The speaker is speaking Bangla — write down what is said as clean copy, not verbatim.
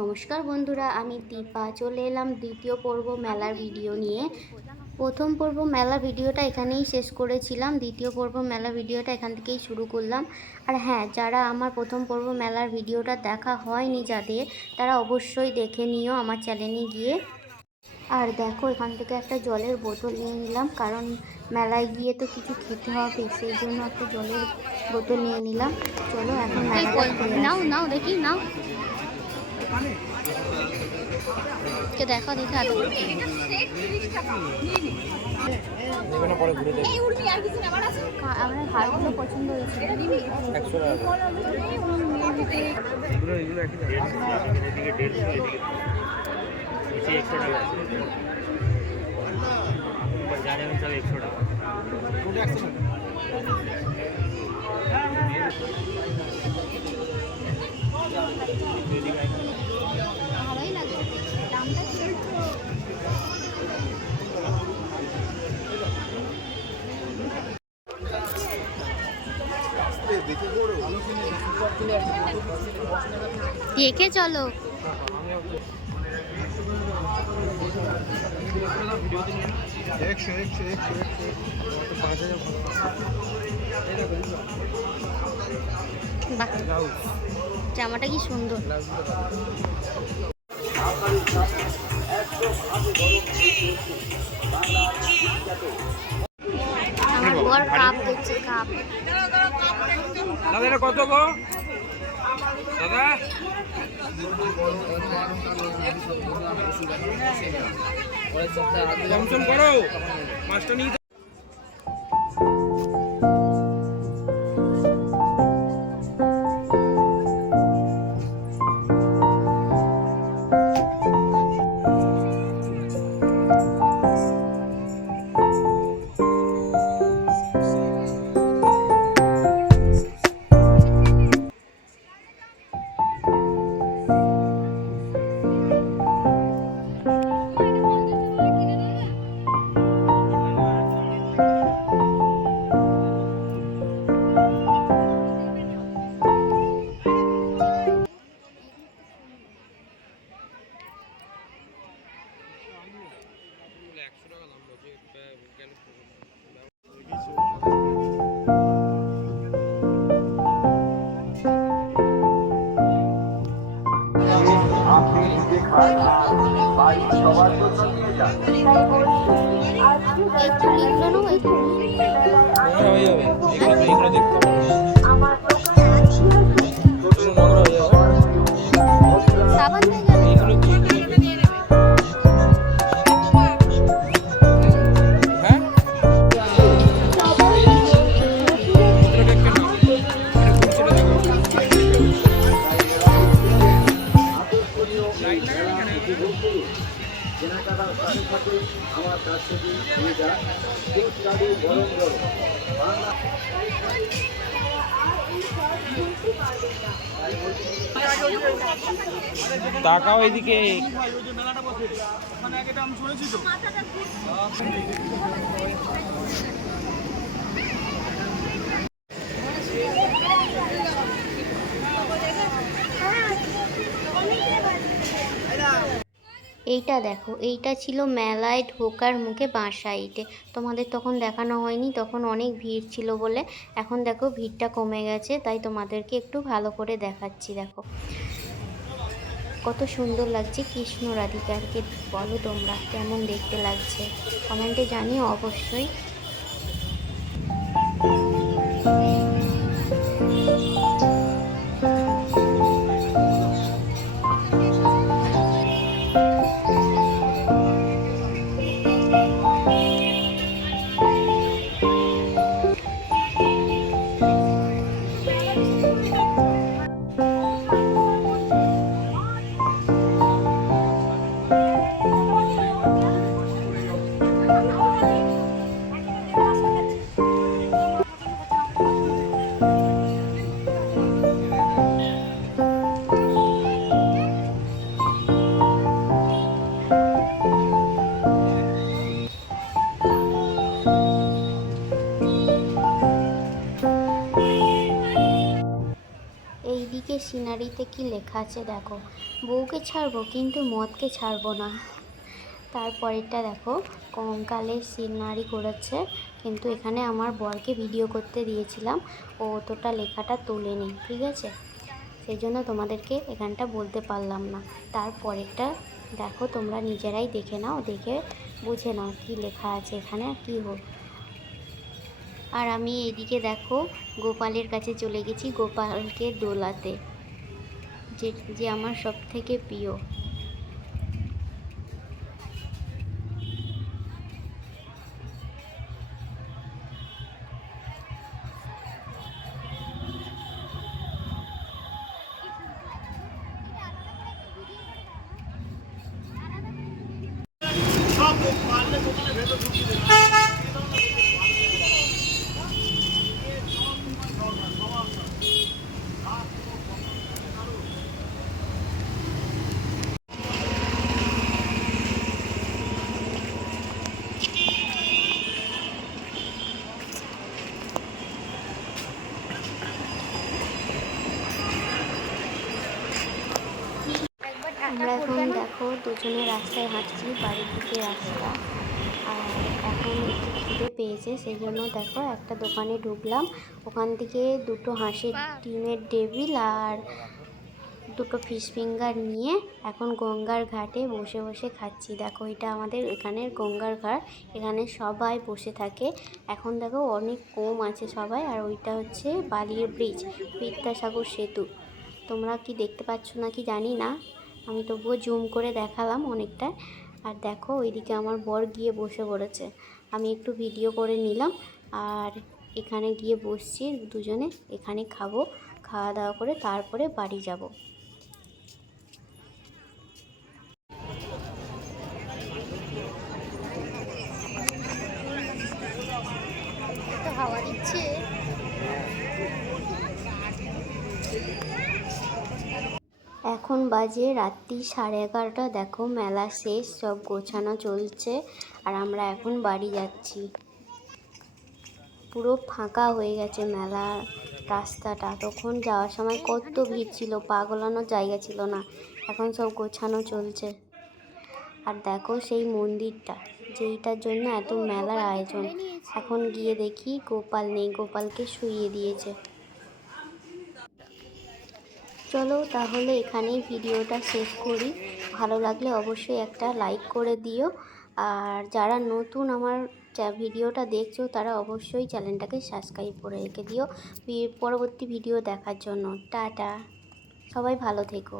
নমস্কার বন্ধুরা, আমি দীপা চলে এলাম দ্বিতীয় পর্ব মেলার ভিডিও নিয়ে। প্রথম পর্ব মেলা ভিডিওটা এখানেই শেষ করেছিলাম, দ্বিতীয় পর্ব মেলা ভিডিওটা এখান থেকেই শুরু করলাম। আর হ্যাঁ, যারা আমার প্রথম পর্ব মেলার ভিডিওটা দেখা হয়নি যাদের, তারা অবশ্যই দেখে নিও আমার চ্যানেলে গিয়ে। আর দেখো, এখান থেকে একটা জলের বোতল নিয়ে নিলাম, কারণ মেলায় গিয়ে তো কিছু খেতে হবে, সেই জন্য একটা জলের বোতল নিয়ে নিলাম। চলো এখন নাও নাও দেখি নাও কে দেখা দেখে আমার হারগুলো পছন্দ হয়েছে। ভালোই লাগছে দামটা। দেখে চলো। জামাটা কি সুন্দর। আমার বর কাপ দিচ্ছে, কাপ। দাদা কত গো দাদা? কমসম করো, মাছটা নিয়ে তাকাও এদিকে। এইটা দেখো, এইটা ছিল মেলায় ঢোকার মুখে বাঁ সাইডে। তোমাদের তখন দেখানো হয়নি, তখন অনেক ভিড় ছিল বলে। এখন দেখো ভিড়টা কমে গেছে, তাই তোমাদেরকে একটু ভালো করে দেখাচ্ছি। দেখো কত সুন্দর লাগছে কৃষ্ণ রাধিকাকে। বলো তোমরা কেমন দেখতে লাগছে, কমেন্টে জানিও অবশ্যই। সিনারিতে কি লেখা আছে দেখো, বউকে ছাড়বো কিন্তু মদকে ছাড়বো না। তারপরেরটা দেখো, কঙ্কালের সিনারি করেছে, কিন্তু এখানে আমার বরকে ভিডিও করতে দিয়েছিলাম, ও অতটা লেখাটা তোলেনি, ঠিক আছে, সেই জন্য তোমাদেরকে এখানটা বলতে পারলাম না। তারপরেরটা দেখো, তোমরা নিজেরাই দেখে নাও, দেখে বুঝে নাও কি লেখা আছে এখানে আর কী হোক। আর আমি এইদিকে দেখো গোপালের কাছে চলে গেছি, গোপালকে দোলাতে, যে যে আমার সব থেকে প্রিয়। আমরা এখন দেখো দুজনে রাস্তায় হাঁটছি, বাড়ির দিকে রাস্তা। আর এখন একটু খিদে পেয়েছে, সেই জন্য দেখো একটা দোকানে ঢুকলাম, ওখান থেকে দুটো হাঁসের ডিমের টেবিল আর দুটো ফিশ ফিঙ্গার নিয়ে এখন গঙ্গার ঘাটে বসে বসে খাচ্ছি। দেখো এটা আমাদের এখানের গঙ্গার ঘাট, এখানে সবাই বসে থাকে। এখন দেখো অনেক কম আছে সবাই, আর ওইটা হচ্ছে বালির ব্রিজ, বিদ্যাসাগর সেতু। তোমরা কি দেখতে পাচ্ছ না কি জানি না, আমি তবুও জুম করে দেখালাম অনেকটা। আর দেখো ওইদিকে আমার বর গিয়ে বসে পড়েছে, আমি একটু ভিডিও করে নিলাম। আর এখানে গিয়ে বসছি দুজনে, এখানে খাবো, খাওয়া দাওয়া করে তারপরে বাড়ি যাব। তো হাওয়া দিচ্ছে। এখন বাজে রাত্রি 11:30। দেখো মেলা শেষ, সব গোছানো চলছে, আর আমরা এখন বাড়ি যাচ্ছি। পুরো ফাঁকা হয়ে গেছে মেলার রাস্তাটা, তখন যাওয়ার সময় কত ভিড় ছিল, পা গলানোর জায়গা ছিল না, এখন সব গোছানো চলছে। আর দেখো সেই মন্দিরটা, যেইটার জন্য এত মেলার আয়োজন, এখন গিয়ে দেখি গোপাল নেই, গোপালকে শুইয়ে দিয়েছে। চলো তাহলে এখানেই ভিডিওটা শেষ করি, ভালো লাগলে অবশ্যই একটা লাইক করে দিও। আর যারা নতুন আমার ভিডিওটা দেখছো তারা অবশ্যই চ্যানেলটাকে সাবস্ক্রাইব করে রেখে দিও পরবর্তী ভিডিও দেখার জন্য। টাটা, সবাই ভালো থেকো।